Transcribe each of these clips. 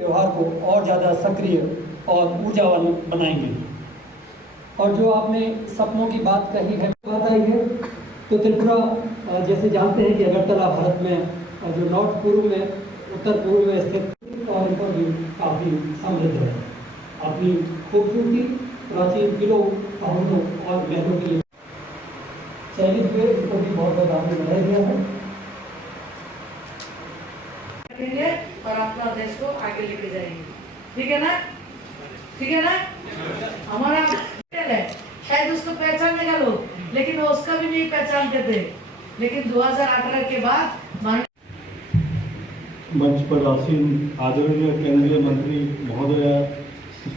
व्यवहार को और ज़्यादा सक्रिय और ऊर्जावान बनाएंगे। और जो आपने सपनों की बात कही है, बात आई है, तो त्रिपुरा जैसे जानते हैं कि अगरतला भारत में जो नॉर्थ पूर्व में उत्तर पूर्व में स्थित और पर भी काफ़ी समृद्ध है। अपनी खूबसूरती, प्राचीन किलों, पहाड़ों और महलों के लिए चयनित हुए, इनको भी बहुत बहुत आगे बढ़ाया गया है और अपना देश को आगे लेके जाएंगे। ठीक है ना? ठीक है ना? हमारा है, शायद उसको पहचानने का लोग, लेकिन वो उसका भी नहीं पहचानते थे। लेकिन 2018 के बाद मंच पर आसीन आदरणीय केंद्रीय मंत्री महोदय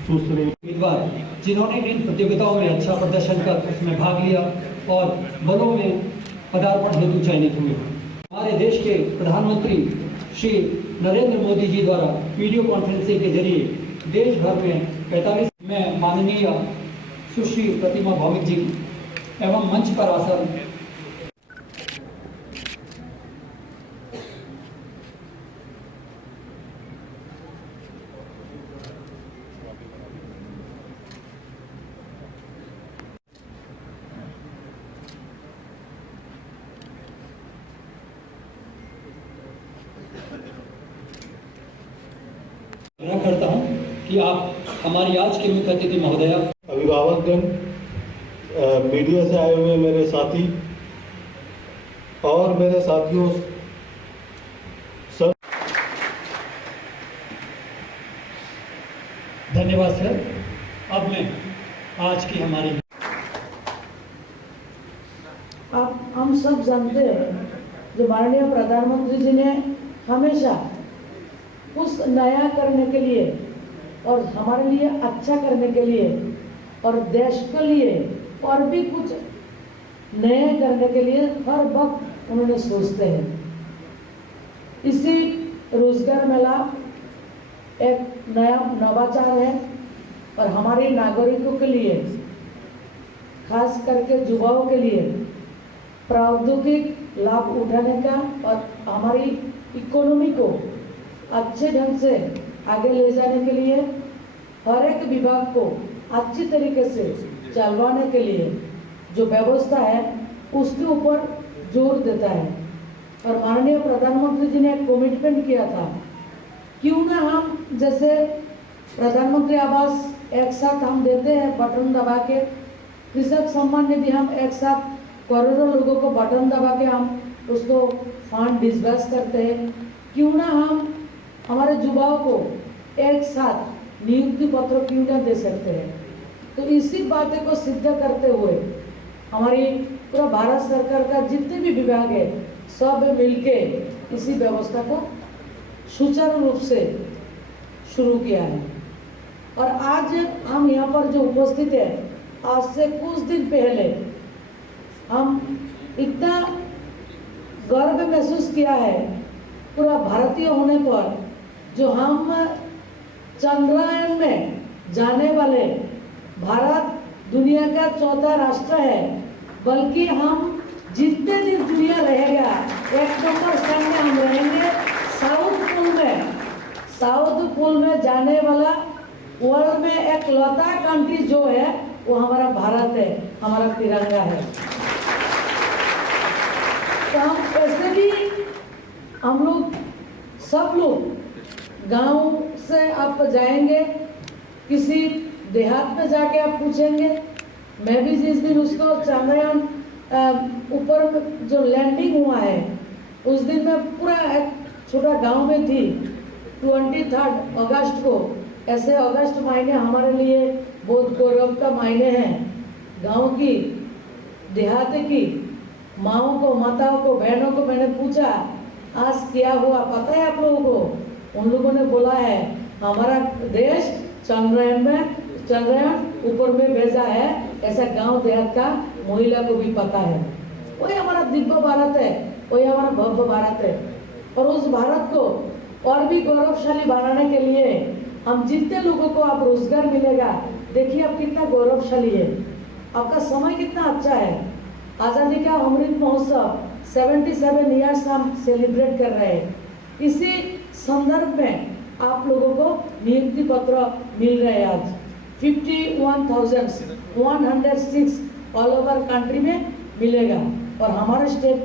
सुश्री उम्मीदवार जिन्होंने इन प्रतियोगिताओं में अच्छा प्रदर्शन कर उसमें भाग लिया और बलों में पदार्पण हेतु चयनित हुए। हमारे देश के प्रधानमंत्री श्री नरेंद्र मोदी जी द्वारा वीडियो कॉन्फ्रेंसिंग के जरिए देश भर में 45 में माननीय सुश्री प्रतिमा भौमिक जी एवं मंच पर आसन करता हूं कि आप हमारी आज के मुख्य अतिथि महोदया, अभिभावकगण, मीडिया से आए हुए मेरे साथी और मेरे साथियों सब, धन्यवाद सर। अब मैं आज की हमारी अब हम सब जानते हैं जो माननीय प्रधानमंत्री जी ने हमेशा कुछ नया करने के लिए और हमारे लिए अच्छा करने के लिए और देश के लिए और भी कुछ नए करने के लिए हर वक्त उन्होंने सोचते हैं। इसी रोजगार मेला एक नया नवाचार है और हमारे नागरिकों के लिए, खास करके युवाओं के लिए प्रौद्योगिक लाभ उठाने का और हमारी इकोनॉमी को अच्छे ढंग से आगे ले जाने के लिए हर एक विभाग को अच्छी तरीके से चलवाने के लिए जो व्यवस्था है उसके ऊपर जोर देता है। और माननीय प्रधानमंत्री जी ने एक कमिटमेंट किया था, क्यों ना हम जैसे प्रधानमंत्री आवास एक साथ हम देते हैं बटन दबा के, कृषक सम्मान निधि हम एक साथ करोड़ों लोगों को बटन दबा के हम उसको फंड डिस्बर्स करते हैं, क्यों ना हम हमारे युवाओं को एक साथ नियुक्ति पत्र क्यों ना दे सकते हैं। तो इसी बातें को सिद्ध करते हुए हमारी पूरा भारत सरकार का जितने भी विभाग है सब मिलके इसी व्यवस्था को सुचारू रूप से शुरू किया है। और आज हम यहाँ पर जो उपस्थित है, आज से कुछ दिन पहले हम इतना गर्व महसूस किया है पूरा भारतीय होने पर, जो हम चंद्रयान में जाने वाले भारत दुनिया का चौथा राष्ट्र है, बल्कि हम जितने दिन दुनिया रहेगा 1 नंबर स्थान में हम रहेंगे। साउथ पोल में जाने वाला वर्ल्ड में एक लौता कंट्री जो है वो हमारा भारत है, हमारा तिरंगा है। तो हम ऐसे भी हम लोग सब लोग गांव से आप जाएंगे, किसी देहात में जाके आप पूछेंगे। मैं भी जिस दिन उसको चंद्रयान ऊपर जो लैंडिंग हुआ है उस दिन मैं पूरा एक छोटा गांव में थी। 23 अगस्त को, ऐसे अगस्त महीने हमारे लिए बहुत गौरव का महीने हैं। गांव की, देहात की माओं को, माताओं को, बहनों को मैंने पूछा आज क्या हुआ पता है आप लोगों को? उन लोगों ने बोला है हमारा देश चंद्रयान ऊपर में भेजा है। ऐसा गांव देहात का महिला को भी पता है। वही हमारा दिव्य भारत है, वही हमारा भव्य भारत है। और उस भारत को और भी गौरवशाली बनाने के लिए हम जितने लोगों को आप रोजगार मिलेगा, देखिए आप कितना गौरवशाली है, आपका समय कितना अच्छा है। आज़ादी का अमृत महोत्सव 77 ईयर्स हम सेलिब्रेट कर रहे हैं। इसी संदर्भ में आप लोगों को नियुक्ति पत्र मिल रहे हैं आज 51,106 ऑल ओवर कंट्री में मिलेगा और हमारे स्टेट में